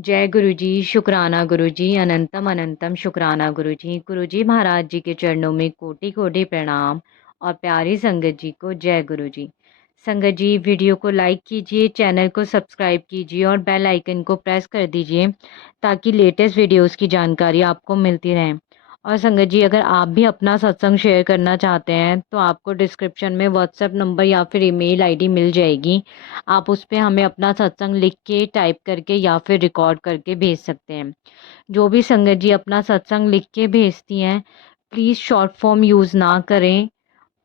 जय गुरु जी, शुक्राना गुरु जी, अनंतम अनंतम शुक्राना गुरु जी। गुरु जी महाराज जी के चरणों में कोटि कोटि प्रणाम और प्यारी संगत जी को जय गुरु जी। संगत जी, वीडियो को लाइक कीजिए, चैनल को सब्सक्राइब कीजिए और बेल आइकन को प्रेस कर दीजिए ताकि लेटेस्ट वीडियोस की जानकारी आपको मिलती रहे। और संगत जी, अगर आप भी अपना सत्संग शेयर करना चाहते हैं तो आपको डिस्क्रिप्शन में व्हाट्सएप नंबर या फिर ईमेल आईडी मिल जाएगी। आप उस पे हमें अपना सत्संग लिख के, टाइप करके या फिर रिकॉर्ड करके भेज सकते हैं। जो भी संगत जी अपना सत्संग लिख के भेजती हैं, प्लीज़ शॉर्ट फॉर्म यूज़ ना करें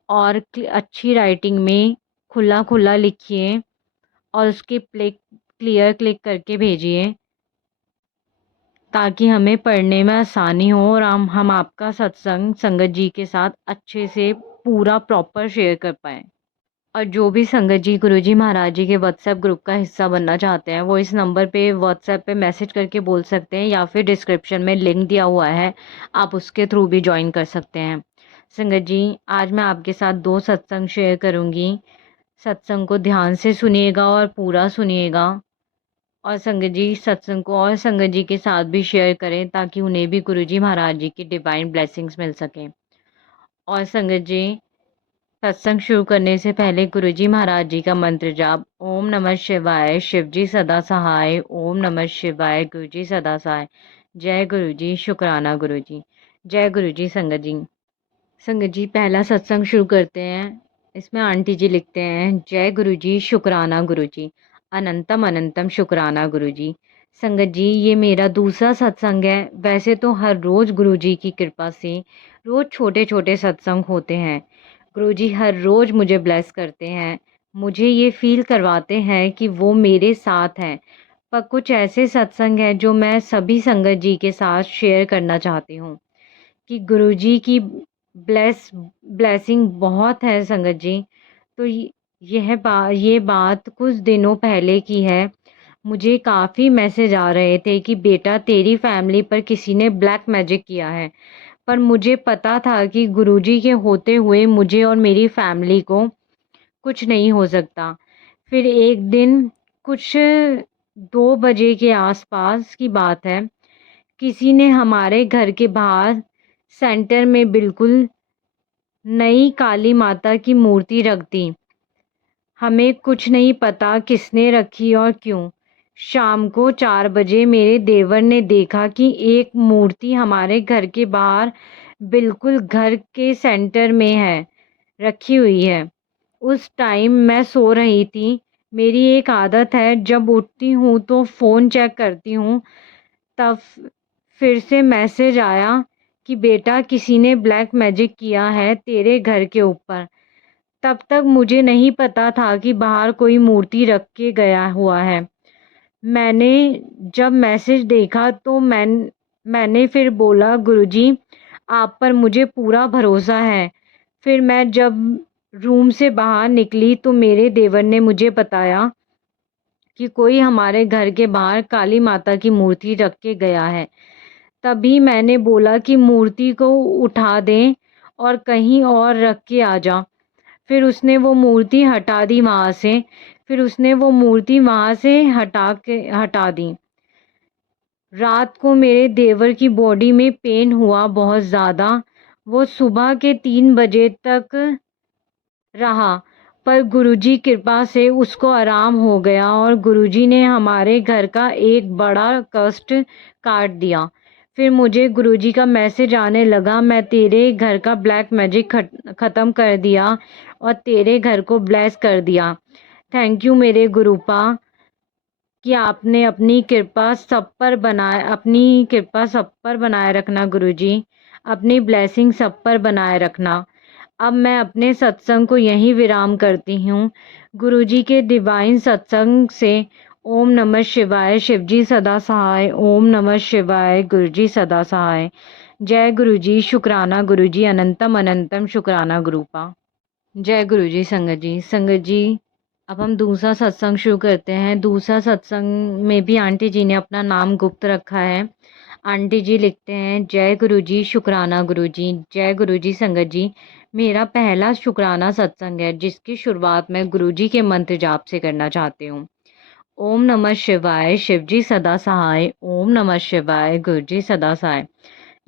और अच्छी राइटिंग में खुला खुला लिखिए और उसके क्लियर क्लिक करके भेजिए ताकि हमें पढ़ने में आसानी हो और हम आपका सत्संग संगत जी के साथ अच्छे से पूरा प्रॉपर शेयर कर पाएँ। और जो भी संगत जी गुरुजी महाराज जी के व्हाट्सएप ग्रुप का हिस्सा बनना चाहते हैं, वो इस नंबर पे व्हाट्सएप पे मैसेज करके बोल सकते हैं या फिर डिस्क्रिप्शन में लिंक दिया हुआ है, आप उसके थ्रू भी ज्वाइन कर सकते हैं। संगत जी, आज मैं आपके साथ 2 सत्संग शेयर करूँगी। सत्संग को ध्यान से सुनिएगा और पूरा सुनिएगा। और संगत जी, सत्संग को और संगत जी के साथ भी शेयर करें ताकि उन्हें भी गुरुजी महाराज जी की डिवाइन ब्लेसिंग्स मिल सकें। और संगत जी, सत्संग शुरू करने से पहले गुरुजी महाराज जी का मंत्र जाप। ओम नमः शिवाय, शिव जी सदा सहाय। ओम नमः शिवाय, गुरु जी सदा सहाय। जय गुरु जी, शुक्राना गुरु जी। जय गुरु जी। संगत जी, संगत जी, पहला सत्संग शुरू करते हैं। इसमें आंटी जी लिखते हैं, जय गुरु जी, शुक्राना गुरु जी, अनंतम अनंतम शुक्राना गुरु जी। संगत जी, ये मेरा दूसरा सत्संग है। वैसे तो हर रोज़ गुरु जी की कृपा से रोज़ छोटे छोटे सत्संग होते हैं। गुरु जी हर रोज़ मुझे ब्लेस करते हैं, मुझे ये फील करवाते हैं कि वो मेरे साथ हैं। पर कुछ ऐसे सत्संग हैं जो मैं सभी संगत जी के साथ शेयर करना चाहती हूँ कि गुरुजी की ब्लेसिंग बहुत है संगत जी। तो ये बात कुछ दिनों पहले की है। मुझे काफ़ी मैसेज आ रहे थे कि बेटा, तेरी फैमिली पर किसी ने ब्लैक मैजिक किया है। पर मुझे पता था कि गुरुजी के होते हुए मुझे और मेरी फैमिली को कुछ नहीं हो सकता। फिर एक दिन कुछ 2 बजे के आसपास की बात है, किसी ने हमारे घर के बाहर सेंटर में बिल्कुल नई काली माता की मूर्ति रख दी। हमें कुछ नहीं पता किसने रखी और क्यों। शाम को 4 बजे मेरे देवर ने देखा कि एक मूर्ति हमारे घर के बाहर बिल्कुल घर के सेंटर में है, रखी हुई है। उस टाइम मैं सो रही थी। मेरी एक आदत है, जब उठती हूँ तो फ़ोन चेक करती हूँ। तब फिर से मैसेज आया कि बेटा, किसी ने ब्लैक मैजिक किया है तेरे घर के ऊपर। तब तक मुझे नहीं पता था कि बाहर कोई मूर्ति रख के गया हुआ है। मैंने जब मैसेज देखा तो मैंने फिर बोला, गुरुजी आप पर मुझे पूरा भरोसा है। फिर मैं जब रूम से बाहर निकली तो मेरे देवर ने मुझे बताया कि कोई हमारे घर के बाहर काली माता की मूर्ति रख के गया है। तभी मैंने बोला कि मूर्ति को उठा दें और कहीं और रख के आ जा। फिर उसने वो मूर्ति हटा दी वहाँ से। हटा दी। रात को मेरे देवर की बॉडी में पेन हुआ बहुत ज़्यादा। वो सुबह के 3 बजे तक रहा, पर गुरुजी कृपा से उसको आराम हो गया और गुरुजी ने हमारे घर का एक बड़ा कष्ट काट दिया। फिर मुझे गुरुजी का मैसेज आने लगा, मैं तेरे घर का ब्लैक मैजिक ख़त्म कर दिया और तेरे घर को ब्लेस कर दिया। थैंक यू मेरे गुरुपा कि आपने अपनी कृपा सब पर बनाए रखना गुरुजी। अपनी ब्लेसिंग सब पर बनाए रखना। अब मैं अपने सत्संग को यहीं विराम करती हूँ। गुरुजी के डिवाइन सत्संग से ओम नमः शिवाय, शिवजी सदा सहाय। ओम नमः शिवाय, गुरुजी सदा सहाय। जय गुरुजी, शुक्राना गुरुजी, अनंतम अनंतम शुक्राना गुरुपा। जय गुरुजी। संगत जी, अब हम दूसरा सत्संग शुरू करते हैं। दूसरा सत्संग में भी आंटी जी ने अपना नाम गुप्त रखा है। आंटी जी लिखते हैं, जय गुरु जी, शुक्राना गुरु जी। जय गुरु जी। संगत जी, मेरा पहला शुक्राना सत्संग है जिसकी शुरुआत मैं गुरु जी के मंत्र जाप से करना चाहती हूँ। ओम नमः शिवाय, शिवजी सदा सहाय। ओम नमः शिवाय, गुरुजी सदा सहाय।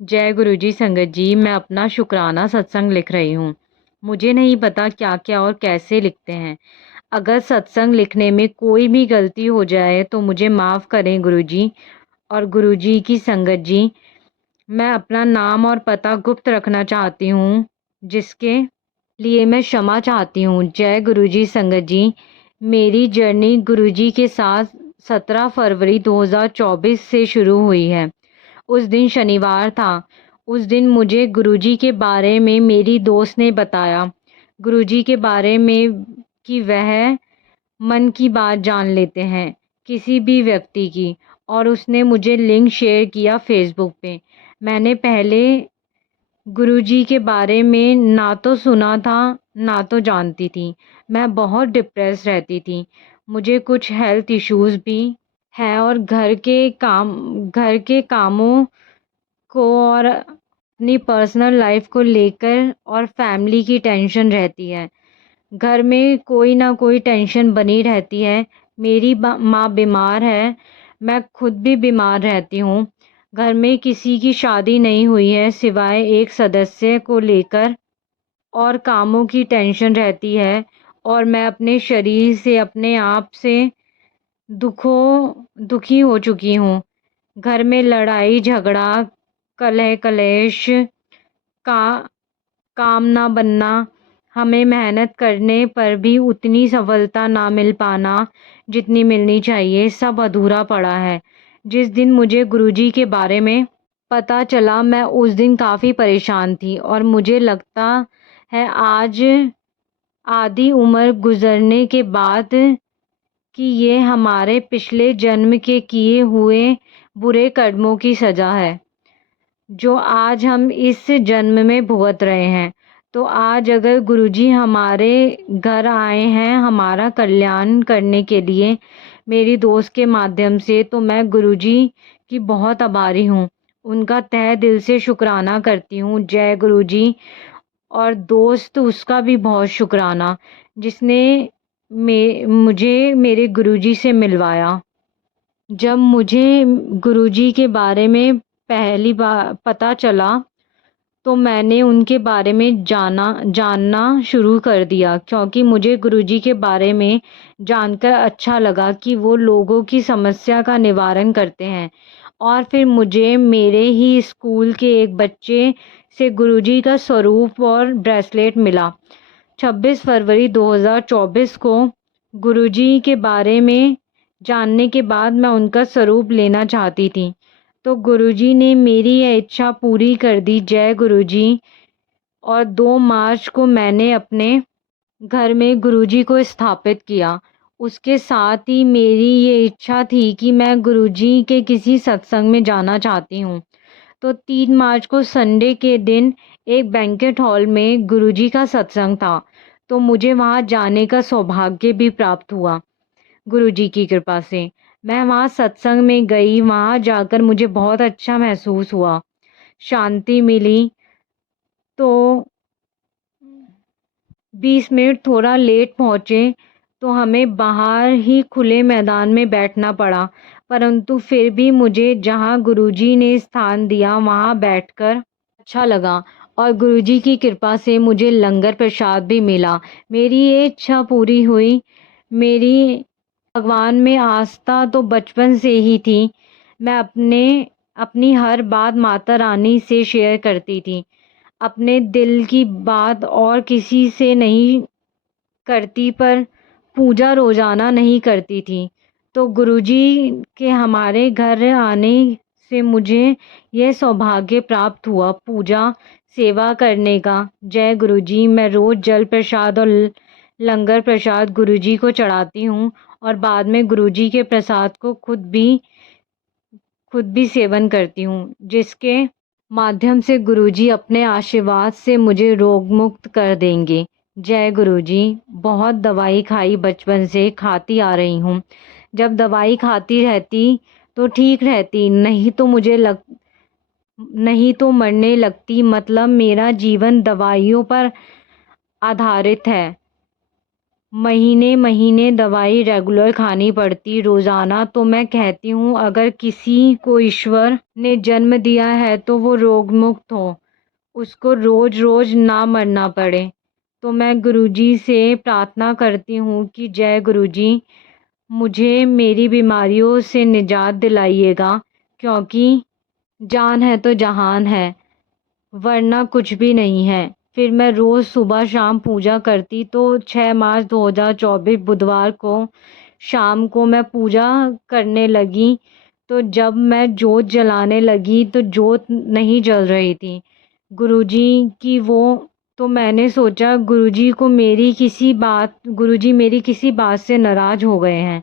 जय गुरुजी संगत जी, मैं अपना शुक्राना सत्संग लिख रही हूँ। मुझे नहीं पता क्या क्या और कैसे लिखते हैं। अगर सत्संग लिखने में कोई भी गलती हो जाए तो मुझे माफ़ करें गुरुजी और गुरुजी की संगत जी। मैं अपना नाम और पता गुप्त रखना चाहती हूँ, जिसके लिए मैं क्षमा चाहती हूँ। जय गुरुजी संगत जी। मेरी जर्नी गुरुजी के साथ 17 फरवरी 2024 से शुरू हुई है। उस दिन शनिवार था। उस दिन मुझे गुरुजी के बारे में मेरी दोस्त ने बताया। गुरुजी के बारे में कि वह मन की बात जान लेते हैं किसी भी व्यक्ति की, और उसने मुझे लिंक शेयर किया फेसबुक पे। मैंने पहले गुरुजी के बारे में ना तो सुना था ना तो जानती थी। मैं बहुत डिप्रेस रहती थी। मुझे कुछ हेल्थ इश्यूज भी है और घर के कामों को और अपनी पर्सनल लाइफ को लेकर और फैमिली की टेंशन रहती है। घर में कोई ना कोई टेंशन बनी रहती है। मेरी माँ बीमार है। मैं खुद भी बीमार रहती हूँ। घर में किसी की शादी नहीं हुई है सिवाय एक सदस्य को लेकर, और कामों की टेंशन रहती है। और मैं अपने शरीर से, अपने आप से दुखी हो चुकी हूँ। घर में लड़ाई झगड़ा, कलह कलेश, का काम ना बनना, हमें मेहनत करने पर भी उतनी सफलता ना मिल पाना जितनी मिलनी चाहिए, सब अधूरा पड़ा है। जिस दिन मुझे गुरुजी के बारे में पता चला, मैं उस दिन काफ़ी परेशान थी और मुझे लगता है आज आधी उम्र गुजरने के बाद कि ये हमारे पिछले जन्म के किए हुए बुरे कर्मों की सज़ा है, जो आज हम इस जन्म में भुगत रहे हैं। तो आज अगर गुरुजी हमारे घर आए हैं हमारा कल्याण करने के लिए मेरी दोस्त के माध्यम से, तो मैं गुरुजी की बहुत आभारी हूँ। उनका तहे दिल से शुक्राना करती हूँ। जय गुरुजी। और दोस्त उसका भी बहुत शुक्राना, जिसने मुझे मेरे गुरुजी से मिलवाया। जब मुझे गुरुजी के बारे में पहली बार पता चला तो मैंने उनके बारे में जानना शुरू कर दिया, क्योंकि मुझे गुरुजी के बारे में जानकर अच्छा लगा कि वो लोगों की समस्या का निवारण करते हैं। और फिर मुझे मेरे ही स्कूल के एक बच्चे से गुरुजी का स्वरूप और ब्रेसलेट मिला। 26 फरवरी 2024 को गुरुजी के बारे में जानने के बाद मैं उनका स्वरूप लेना चाहती थी, तो गुरुजी ने मेरी यह इच्छा पूरी कर दी। जय गुरुजी। और 2 मार्च को मैंने अपने घर में गुरुजी को स्थापित किया। उसके साथ ही मेरी ये इच्छा थी कि मैं गुरुजी के किसी सत्संग में जाना चाहती हूँ। तो 3 मार्च को संडे के दिन एक बैंक्वेट हॉल में गुरुजी का सत्संग था, तो मुझे वहाँ जाने का सौभाग्य भी प्राप्त हुआ गुरुजी की कृपा से। मैं वहाँ सत्संग में गई। वहाँ जाकर मुझे बहुत अच्छा महसूस हुआ, शांति मिली। तो 20 मिनट थोड़ा लेट पहुँचे तो हमें बाहर ही खुले मैदान में बैठना पड़ा, परंतु फिर भी मुझे जहाँ गुरुजी ने स्थान दिया वहाँ बैठकर अच्छा लगा। और गुरुजी की कृपा से मुझे लंगर प्रसाद भी मिला। मेरी ये इच्छा पूरी हुई। मेरी भगवान में आस्था तो बचपन से ही थी। मैं अपनी हर बात माता रानी से शेयर करती थी। अपने दिल की बात और किसी से नहीं करती, पर पूजा रोज़ाना नहीं करती थी। तो गुरुजी के हमारे घर आने से मुझे यह सौभाग्य प्राप्त हुआ पूजा सेवा करने का। जय गुरुजी। मैं रोज़ जल प्रसाद और लंगर प्रसाद गुरुजी को चढ़ाती हूँ और बाद में गुरुजी के प्रसाद को खुद भी सेवन करती हूँ, जिसके माध्यम से गुरुजी अपने आशीर्वाद से मुझे रोग मुक्त कर देंगे। जय गुरुजी। बहुत दवाई खाई, बचपन से खाती आ रही हूँ। जब दवाई खाती रहती तो ठीक रहती, नहीं तो मरने लगती। मतलब मेरा जीवन दवाइयों पर आधारित है। महीने महीने दवाई रेगुलर खानी पड़ती रोज़ाना। तो मैं कहती हूँ अगर किसी को ईश्वर ने जन्म दिया है तो वो रोग मुक्त हो, उसको रोज़ रोज़ ना मरना पड़े। तो मैं गुरुजी से प्रार्थना करती हूँ कि जय गुरुजी, मुझे मेरी बीमारियों से निजात दिलाइएगा, क्योंकि जान है तो जहान है, वरना कुछ भी नहीं है। फिर मैं रोज़ सुबह शाम पूजा करती। तो 6 मार्च 2024 बुधवार को शाम को मैं पूजा करने लगी। तो जब मैं जोत जलाने लगी तो जोत नहीं जल रही थी गुरुजी की वो। तो मैंने सोचा गुरुजी मेरी किसी बात से नाराज़ हो गए हैं।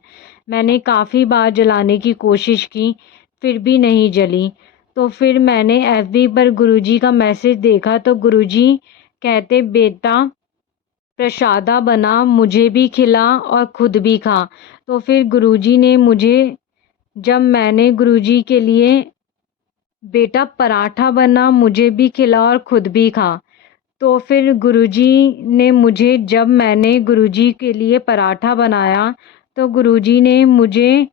मैंने काफ़ी बार जलाने की कोशिश की, फिर भी नहीं जली। तो फिर मैंने एफबी पर गुरुजी का मैसेज देखा तो गुरुजी कहते, बेटा प्रसादा बना, मुझे भी खिला और खुद भी खा। तो फिर गुरुजी ने मुझे, जब मैंने गुरुजी के लिए, बेटा पराठा बना, मुझे भी खिला और खुद भी खा। तो फिर गुरुजी ने मुझे, जब मैंने गुरुजी के लिए पराठा बनाया तो गुरुजी ने मुझे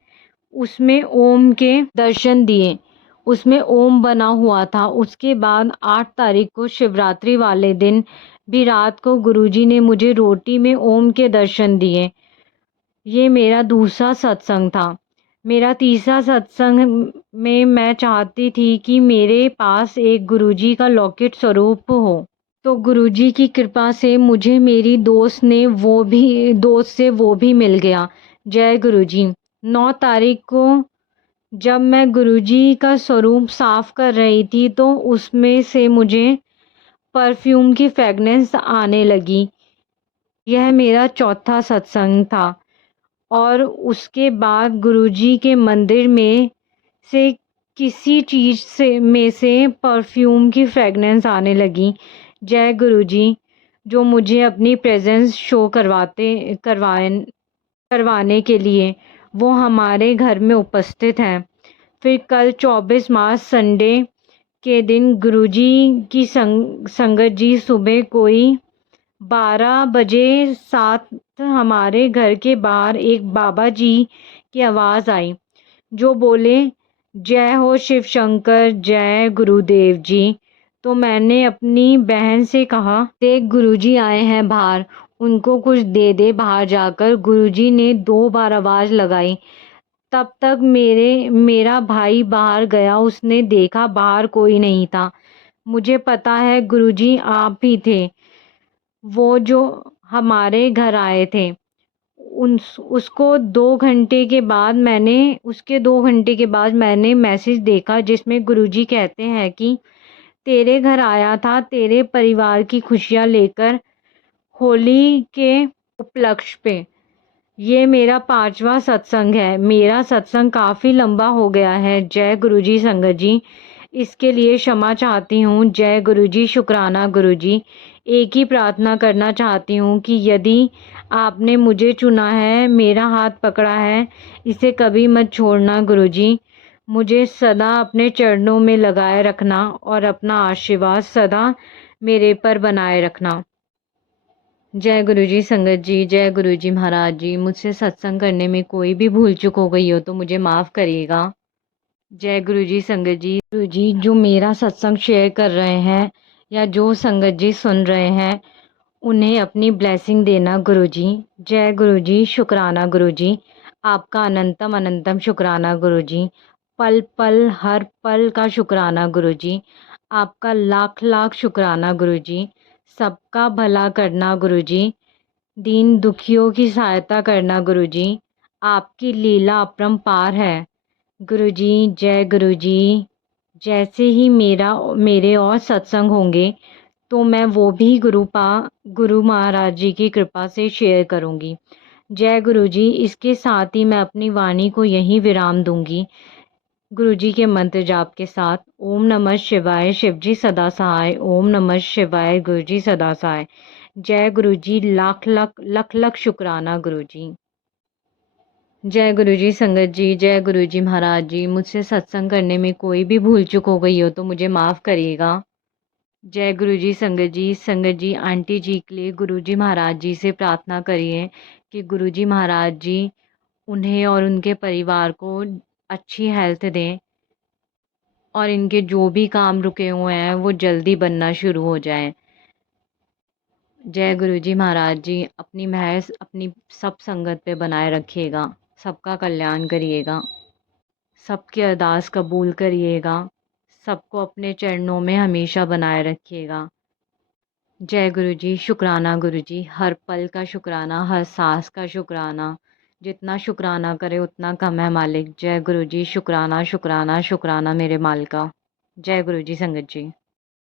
उसमें ओम के दर्शन दिए। उसमें ओम बना हुआ था। उसके बाद 8 तारीख को शिवरात्रि वाले दिन भी रात को गुरुजी ने मुझे रोटी में ओम के दर्शन दिए। ये मेरा दूसरा सत्संग था। मेरा तीसरा सत्संग में मैं चाहती थी कि मेरे पास एक गुरुजी का लौकिक स्वरूप हो। तो गुरुजी की कृपा से मुझे मेरी दोस्त से वो भी मिल गया। जय गुरुजी। 9 तारीख को जब मैं गुरुजी का स्वरूप साफ कर रही थी तो उसमें से मुझे परफ्यूम की फ्रेगनेंस आने लगी। यह मेरा चौथा सत्संग था। और उसके बाद गुरुजी के मंदिर में से किसी चीज़ से परफ्यूम की फ्रेगनेंस आने लगी। जय गुरुजी, जो मुझे अपनी प्रेजेंस शो करवाने के लिए वो हमारे घर में उपस्थित हैं। फिर कल 24 मार्च संडे के दिन गुरुजी की संगत जी सुबह कोई 12 बजे साथ हमारे घर के बाहर एक बाबा जी की आवाज़ आई जो बोले, जय हो शिव शंकर, जय गुरुदेव जी। तो मैंने अपनी बहन से कहा, देख गुरुजी आए हैं बाहर, उनको कुछ दे दे बाहर जाकर। गुरुजी ने 2 बार आवाज़ लगाई। तब तक मेरा भाई बाहर गया। उसने देखा बाहर कोई नहीं था। मुझे पता है गुरुजी आप ही थे, वो जो हमारे घर आए थे। उसके 2 घंटे के बाद मैंने मैसेज देखा जिसमें गुरुजी कहते हैं कि तेरे घर आया था तेरे परिवार की खुशियाँ लेकर होली के उपलक्ष्य पे। ये मेरा 5वां सत्संग है। मेरा सत्संग काफ़ी लंबा हो गया है। जय गुरुजी संगत जी, इसके लिए क्षमा चाहती हूँ। जय गुरुजी, शुक्राना गुरुजी। एक ही प्रार्थना करना चाहती हूँ कि यदि आपने मुझे चुना है, मेरा हाथ पकड़ा है, इसे कभी मत छोड़ना गुरुजी। मुझे सदा अपने चरणों में लगाए रखना और अपना आशीर्वाद सदा मेरे पर बनाए रखना। जय गुरुजी संगत जी, जय गुरुजी महाराज जी। मुझसे सत्संग करने में कोई भी भूल चूक हो गई हो तो मुझे माफ़ करिएगा। जय गुरुजी संगत जी। गुरुजी जो मेरा सत्संग शेयर कर रहे हैं या जो संगत जी सुन रहे हैं, उन्हें अपनी ब्लेसिंग देना गुरुजी। जय गुरुजी, शुक्राना गुरुजी। आपका अनंतम अनंतम शुक्राना गुरुजी। पल पल हर पल का शुक्राना गुरुजी। आपका लाख लाख शुक्राना गुरुजी। सबका भला करना गुरुजी। दीन दुखियों की सहायता करना गुरुजी। आपकी लीला अपरंपार है गुरुजी। जय गुरुजी। जैसे ही मेरे और सत्संग होंगे तो मैं वो भी गुरु महाराज जी की कृपा से शेयर करूंगी। जय गुरुजी। इसके साथ ही मैं अपनी वाणी को यहीं विराम दूंगी गुरुजी के मंत्र जाप के साथ। ओम नमः शिवाय, शिवजी सदा सहाय। ओम नमः शिवाय, गुरुजी सदा सहाय। जय गुरुजी। लाख लाख लख लख शुक्राना गुरुजी। जय गुरुजी संगत जी, जय गुरुजी महाराज जी। मुझसे सत्संग करने में कोई भी भूल चूक हो गई हो तो मुझे माफ़ करिएगा। जय गुरु जी। संगत जी आंटी जी के लिए गुरु जी महाराज जी से प्रार्थना करिए कि गुरु जी महाराज जी उन्हें और उनके परिवार को अच्छी हेल्थ दें और इनके जो भी काम रुके हुए हैं वो जल्दी बनना शुरू हो जाएं। जय गुरु जी महाराज जी। अपनी महर अपनी सब संगत पे बनाए रखिएगा, सबका कल्याण करिएगा, सबकी अरदास कबूल करिएगा, सबको अपने चरणों में हमेशा बनाए रखिएगा। जय गुरु जी। शुक्राना गुरु जी, हर पल का शुक्राना, हर सांस का शुक्राना। जितना शुक्राना करे उतना कम है मालिक। जय गुरु जी। शुक्राना शुक्राना शुक्राना मेरे मालिका। जय गुरु जी। संगत जी।